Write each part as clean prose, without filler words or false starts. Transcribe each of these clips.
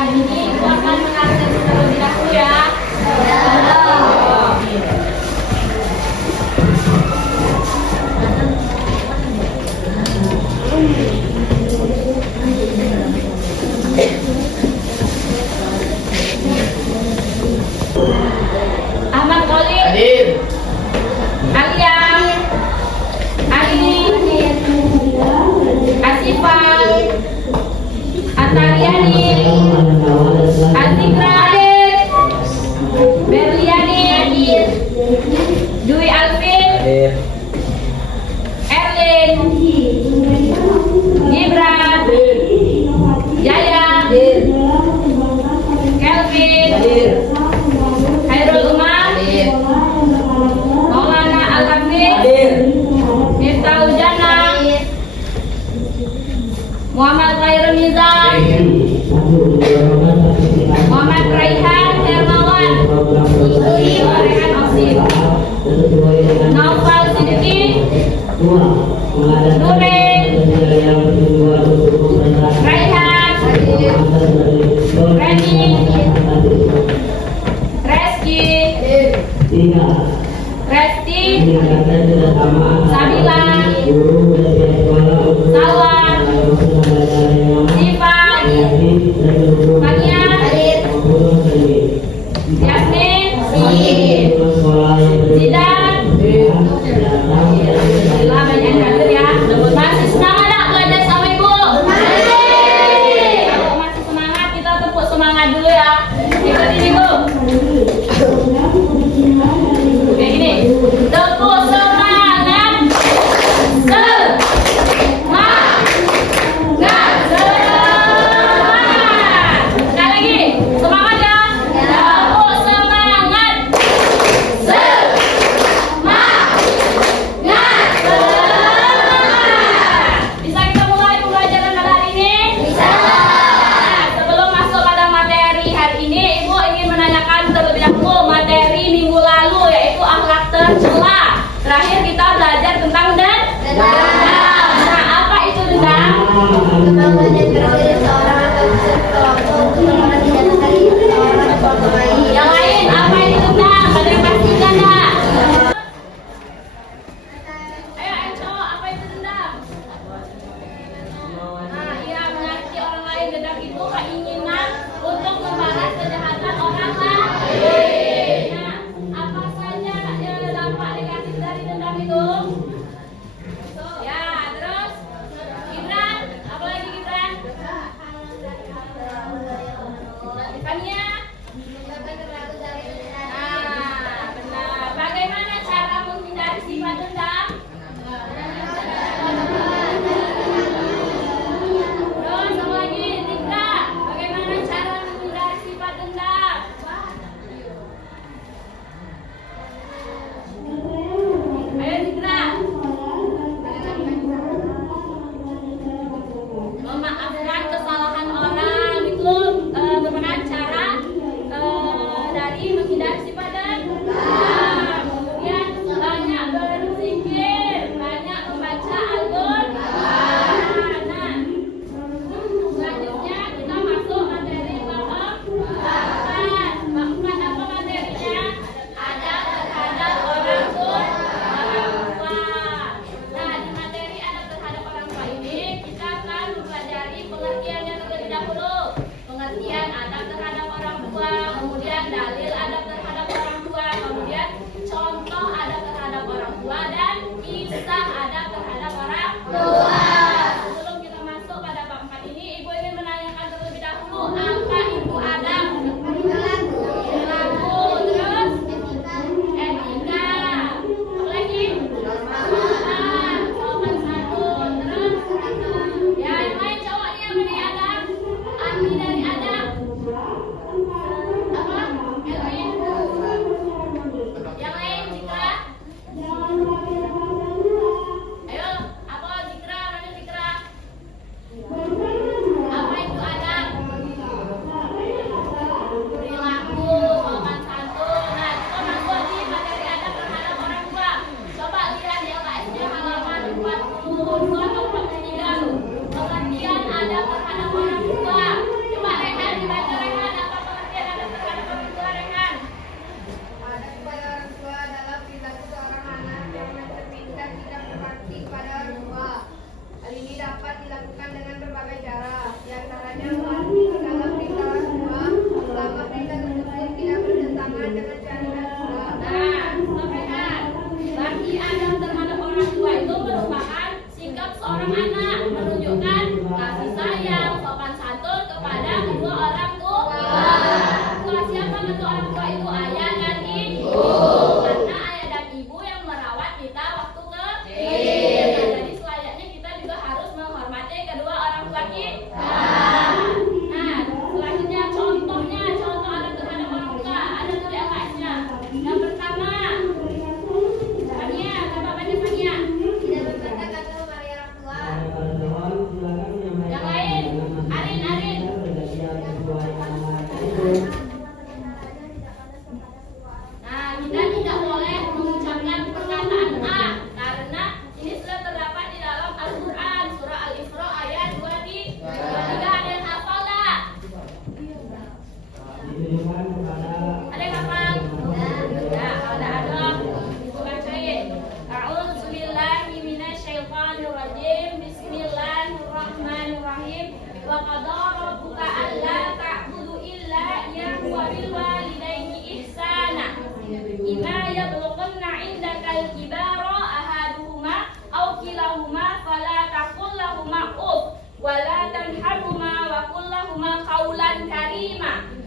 kali ini Ibu akan mengajar terlebih dahulu ya. Ahmad Khalid. Hadir. Alia. Ali. Asifah. Atariani. Azikra. Berliani. Dwi Alvin. Hadir. Erlin. Gibran. Yaya. Kelvin. Hairul Umar. Maulana Al-Hafiz. Miftah Ujana. Muhammad Khairul Nizam. Muhammad Raihan Hermawan. Raihan Osim. Naufal Siddiqi. Nurin. Raihan. Reni. Reski. Resti. Sabila. Salwa. Siva. Fania. Yasmin. Zidan. Alhamdulillah banyak yang hadir ya. Masih semangat tak belajar sama Ibu? Kalau masih semangat kita tepuk semangat dulu ya. Ikutin Ibu. Kayak gini. Tepuk semangat. Semangat. Semangat. Sekali lagi. Semangat ya. Tepuk semangat. Semangat. Bisa kita mulai pembelajaran pada hari ini? Bisa. Sebelum masuk pada materi hari ini, Ibu ingin menanyakan terlebih dahulu materi minggu lalu, yaitu akhlak tercela. Terakhir kita belajar tentang dendam. Nah, apa itu dendam? Yang lain, apa itu dendam? Ada yang pastikan enggak? Ayo, cowok, apa itu dendam? Nah, iya, mengasihi orang lain. Dendam itu keinginan untuk membalas kejahatan orang lain. Nah, apa saja dampak negatif dari dendam itu? Ya, terus Gibran, apa lagi Gibran? Fania? Nah, benar. Bagaimana cara menghindari sifat dendam? Terus apa lagi? Tika, bagaimana cara menghindari sifat dendam? Ayo Tika. Memaafkan kesalahan orang itu bagaimana cara dari menghindari sifat dendam. Kemudian banyak berzikir, banyak membaca Al-Qur'an. Nah, selanjutnya kita masuk materi bab 4. Bab 4 apa materinya? Adab terhadap orang tua. Nah, di materi adab terhadap orang tua ini kita akan mempelajari pengertiannya terlebih dahulu. Pengertian adab terhadap orang tua, kemudian dalil adab terhadap orang tua, kemudian contoh adab terhadap orang tua, dan kisah adab terhadap orang tua. Sebelum kita masuk pada bab 4 ini, Ibu ingin menanyakan terlebih dahulu, apa itu adab? Perilaku, terus etika, apa lagi? Sopan santun, terus ya yang lain cowok nih, apa nih adab? Arti dari adab apa? Elvin. Yang lain Citra. Ayo, apa Citra? Mana Citra? Apa itu adab?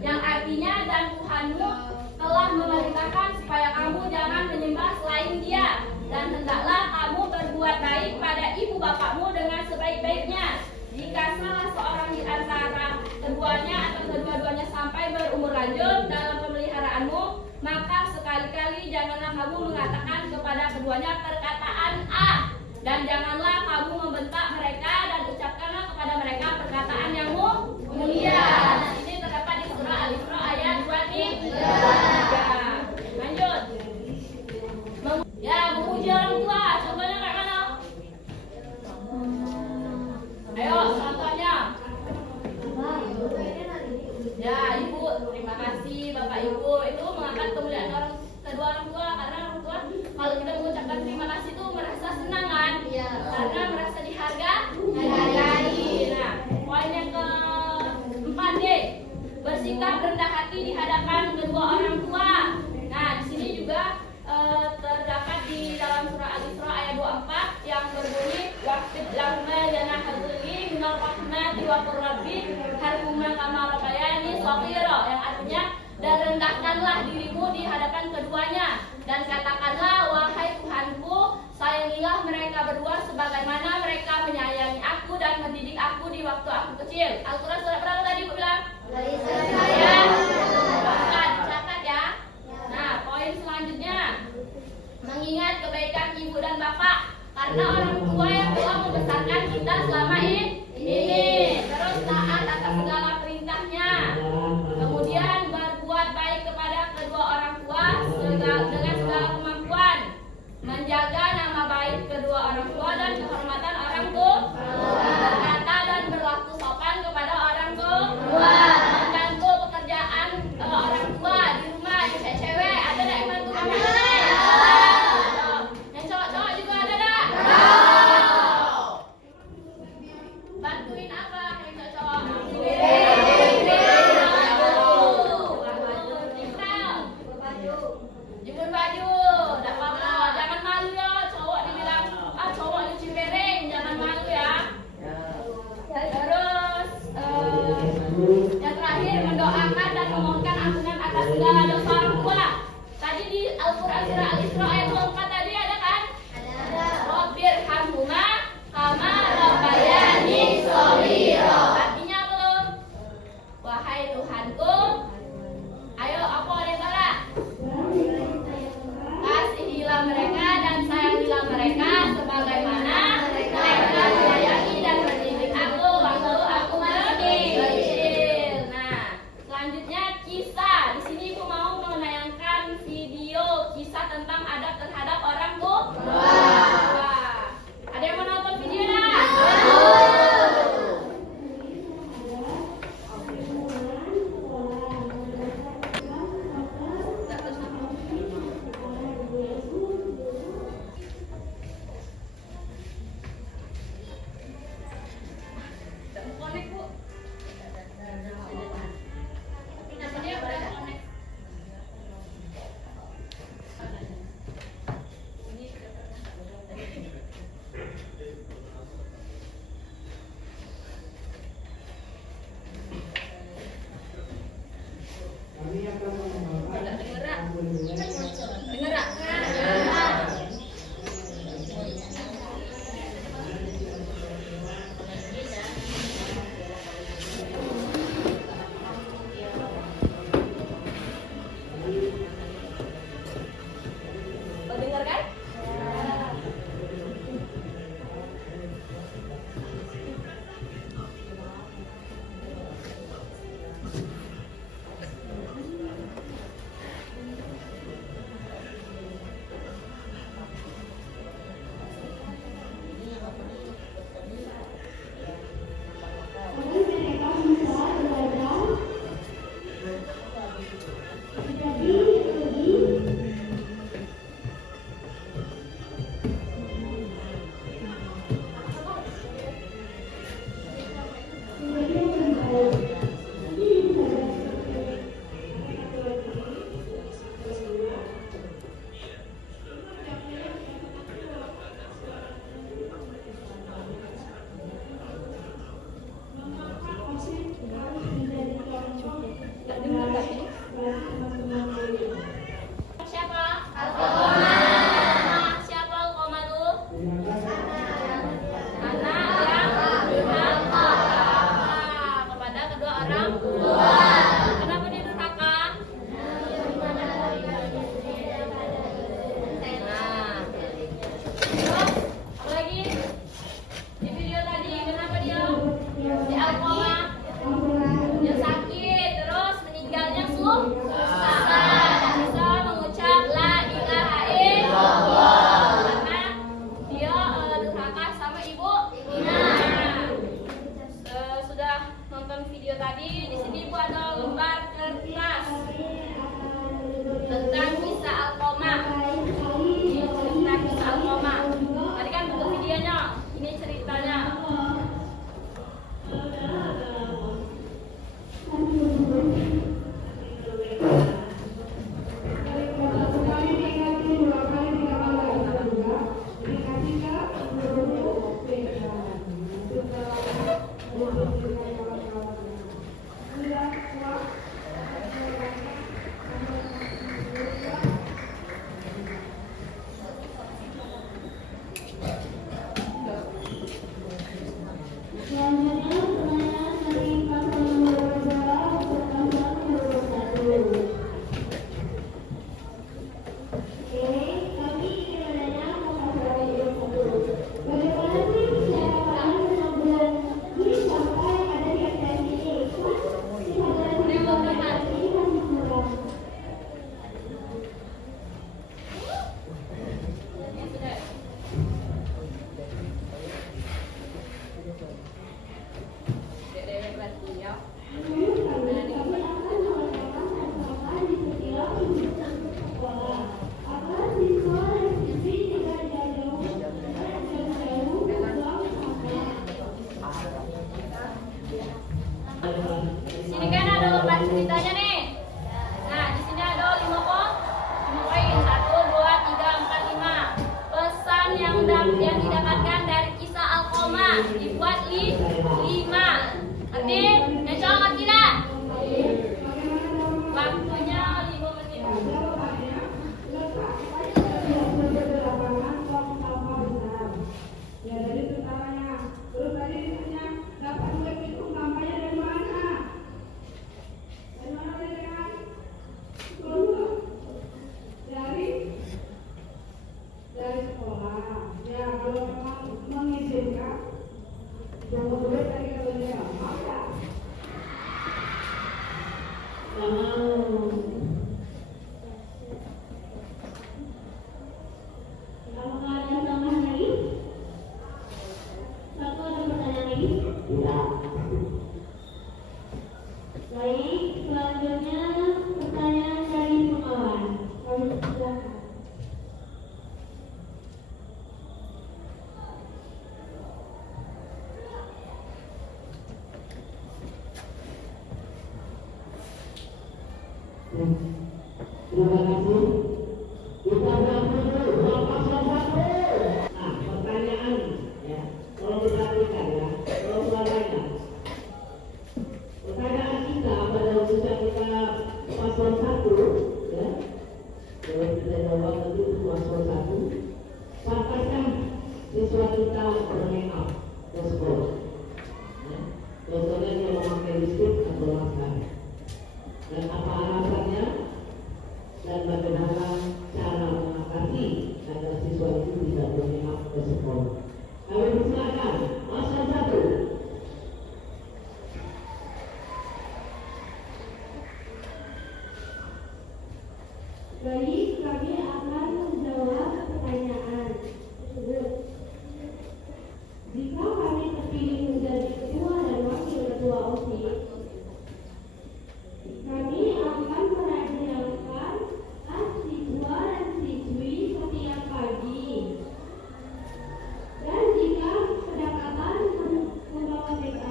yang artinya dan Tuhanmu telah memerintahkan supaya kamu jangan menyembah selain Dia, dan hendaklah kamu berbuat baik pada ibu bapakmu dengan sebaik-baiknya. Jika salah seorang di antara keduanya atau kedua-duanya sampai berumur lanjut dalam pemeliharaanmu, maka sekali-kali janganlah kamu mengatakan kepada keduanya perkataan "ah", dan janganlah kamu membentak mereka dan ucapkanlah kepada mereka perkataan yang mulia. Nah, ini terdapat di surah Al-Isra ayat 23. Lanjut. Memuji orang tua. Contohnya kayak mana? Ayo, contohnya. Ya, Ibu, terima kasih Bapak Ibu. Itu mengangkat kemuliaan kedua orang tua, karena orang tua kalau kita mengucapkan terima kasih itu merasa senang kan? Iya. Karena merasa dihargai. Nah, poin yang keempat D, bersikap rendah hati di hadapan kedua orang tua. Nah, di sini juga terdapat di dalam surah Al-Isra ayat 24 yang berbunyi waqtid lahma janaha dzulli minal rahmati wa qur rabbi harhumma kama rabbayani shaghira, yang artinya dan rendahkanlah dirimu di hadapan keduanya dan katakanlah wahai Tuhanku, sayangilah mereka berdua sebagaimana mereka menyayangi aku dan mendidik aku di waktu aku kecil. Al-Quran surat berapa tadi Bu bilang? Ya. Catat ya. Nah, poin selanjutnya, mengingat kebaikan ibu dan bapak, karena orang tua yang telah membesarkan kita selama ini. Terus taat atas segala perintahnya. Kemudian berbuat baik kepada kedua orang tua dengan segala kemampuan. Menjaga nama baik kedua orang tua dan kehormatan orang tua. Berkata dan berlaku sopan kepada orang tua. Membantu pekerjaan orang tua di rumah, di cewek. Ada enggak yang bantu kamu? Yang cowok-cowok juga ada enggak? Bantuin apa yang cowok-cowok? Jemur baju, enggak apa-apa. Jangan malu ya, cowok dibilang cowok nyuci piring, jangan malu ya. Terus yang terakhir, mendoakan dan memohonkan ampunan atas segala dosa orang tua. Tadi di Al-Quran surah Al-Isra ayat 24 tadi ada kan? Ada. Rabbirhamhuma kama rabbayani shaghira. Artinya apa loh? Wahai Tuhanku, ayo apa ada yang salah? Kasihilah mereka dan sayangilah mereka sebagaimana mereka menyayangi dan mendidik aku waktu aku masih kecil. Nah, selanjutnya kisah. Di sini Ibu mau menayangkan video kisah tentang adab terhadap Sini kan ada lembar ceritanya nih. Nah, di sini ada 5 poin. 1, 2, 3, 4, 5. Pesan yang didapatkan dari kisah Alqamah dibuat 5. Ngerti? Besok ngerti dah? Waktunya 5 menit. Ya dari utamanya. Terus tadi ditanya dapat duit itu kampanye dari mana? Dari mana kan? Dari sekolah. Ya kalau memang mengizinkan, jangan duit dari keluarga. Apa? Apakah ada tambahan lagi? Satu, ada pertanyaan lagi? Baik, selanjutnya pertanyaan dari pengawan. Kami silakan. Terima kasih. Kita dulu paslon 1. Nah, pertanyaan ya, tolong diperhatikan ya, tolong suaranya. Pertanyaan kita pada usia kita paslon 1 ya. Kalau kita jawab tentu itu paslon 1. Pantaskah siswa kita bermake up ke sekolah? Ya. Contohnya dia memakai lipstik atau masker. Dan apa alasannya? Dan bagaimana cara mengatasi agar siswa itu tidak berminat ke sekolah. Kami persilakan paslon 1. Baik, kami akan menjawab pertanyaan tersebut. Jika kami terpilih menjadi ketua dan wakil ketua OSIS, kami akan mengajarkan siswa dan siswi setiap pagi. Dan jika kedapatan membawa BK,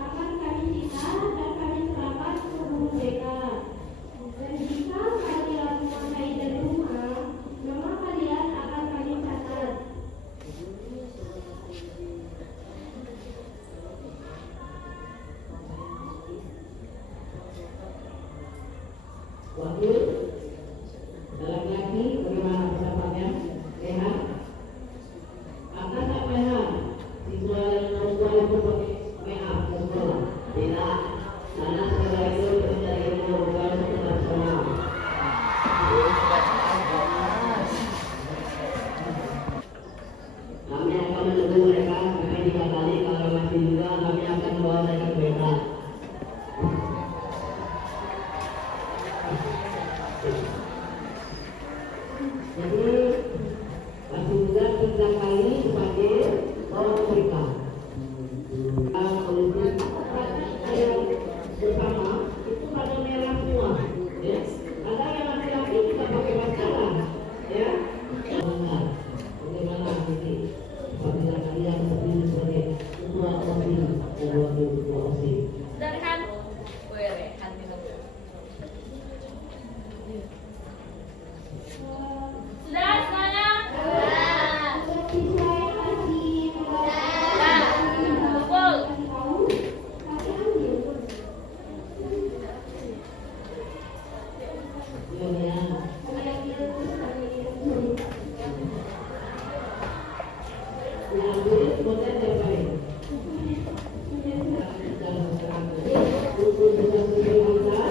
akan kami cita dan kami serahkan ke guru BK. Dan jika kalian memakai dari rumah, nama kalian akan kami catat. Wakil, laki-laki, bagaimana pendapatnya? Sehat? Akan tak sehat? Siswa yang sekolah itu pakai make-up ke sekolah? Tidak. Karena sekolah itu mencari ilmu bukan sekedar sekolah. Kami akan menunggu mereka sampai 3 kali. Kalau masih juga, kami akan membawa mereka ke BK. Jadi masih juga 3 kali dipanggil bawa mereka. Polisi yang bersama itu pada merah semua. Ya. Ada yang laki-laki tidak pakai pacaran, ya. Benar. Bagaimana nanti apabila kalian terpilih sebagai ketua OSIS dan wakil ketua OSIS? Dari Han. Wih, Han itu. Sudah semuanya? Siswa yang masih Kumpul. Ya. Diambil kemudian diapain? Dan sekarang buku bisa sesuai kita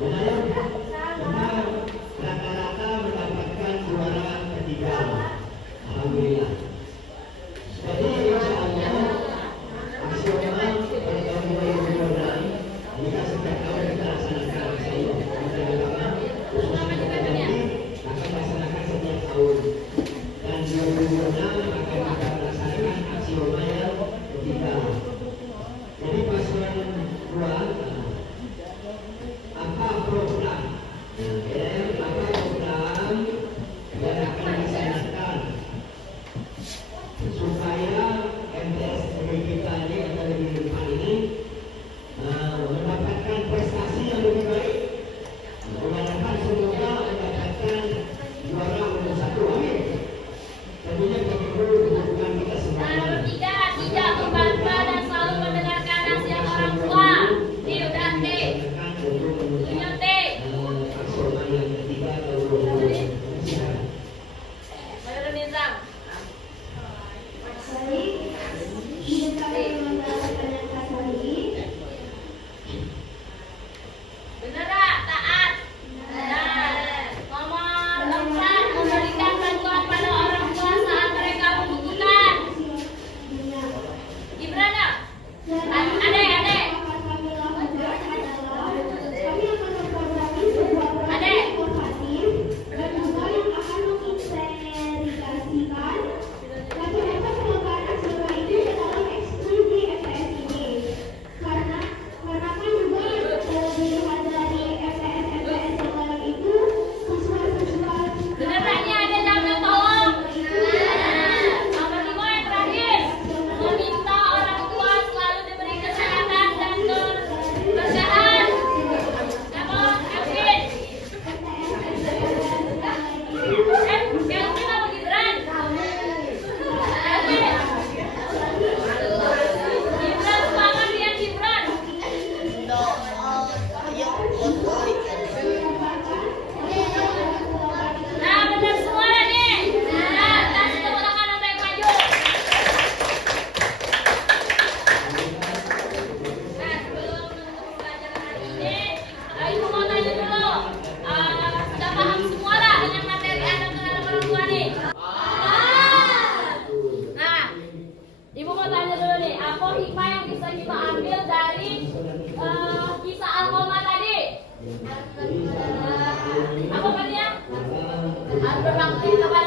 Benar? Benar. Rata-rata mendapatkan juara ketiga. Alhamdulillah. Jadi insya Allah aksioma pada tahun 2026 jika setiap tahun kita laksanakan aksioma khususnya kita nanti akan laksanakan setiap tahun. Dan 2026 akan kita laksanakan aksioma yang ketiga. Jadi paslon 2 apa program? Apa program yang akan dilaksanakan supaya MTS negeri kita ini atau negeri depan ini mendapatkan prestasi yang lebih baik. Mudah-mudahan semoga mendapatkan juara nomor 1. Amin. Tentunya perlu dukungan kita semua. Nomor 3, tidak membantah dan selalu mendengarkan nasihat orang tua. Ini udah T. Ini T. Aksioma yang ketiga tahun 2020. Baru Nizam. Baik, hidup kami menggunakan yang kasari. Bener gak? Taat. Benar. Nomor 4, memberikan bantuan pada orang tua saat mereka membutuhkan. Gimana? Ade. Kami lakukan adalah kami akan memprogrami sebuah program informatif dan juga yang akan mengintegrasikan macam-macam perubahan aksioma itu ke dalam eksklusi MTS ini. Karena kan juga dilihat dari MTS yang lain itu siswa-siswa Bener tanya ada jamnya tolong. Nomor 5 yang terakhir, meminta orang tua selalu diberi kesehatan dan keberkahan. Siapa? Kevin. Kevin apa Gibran? Kevin. Gibran semangat dia Gibran. Nah, benar semua nih. Nah, kasih tepuk tangan untuk yang maju. Nah, sebelum menutup pelajaran hari ini, Ibu mau tanya dulu. Sudah paham semua lah dengan materi adab terhadap orang tua nih? Nah, Ibu mau tanya dulu nih, apa hikmah yang bisa kita ambil dari kisah Alkoma tadi? Apa katanya? Harus berbakti kepada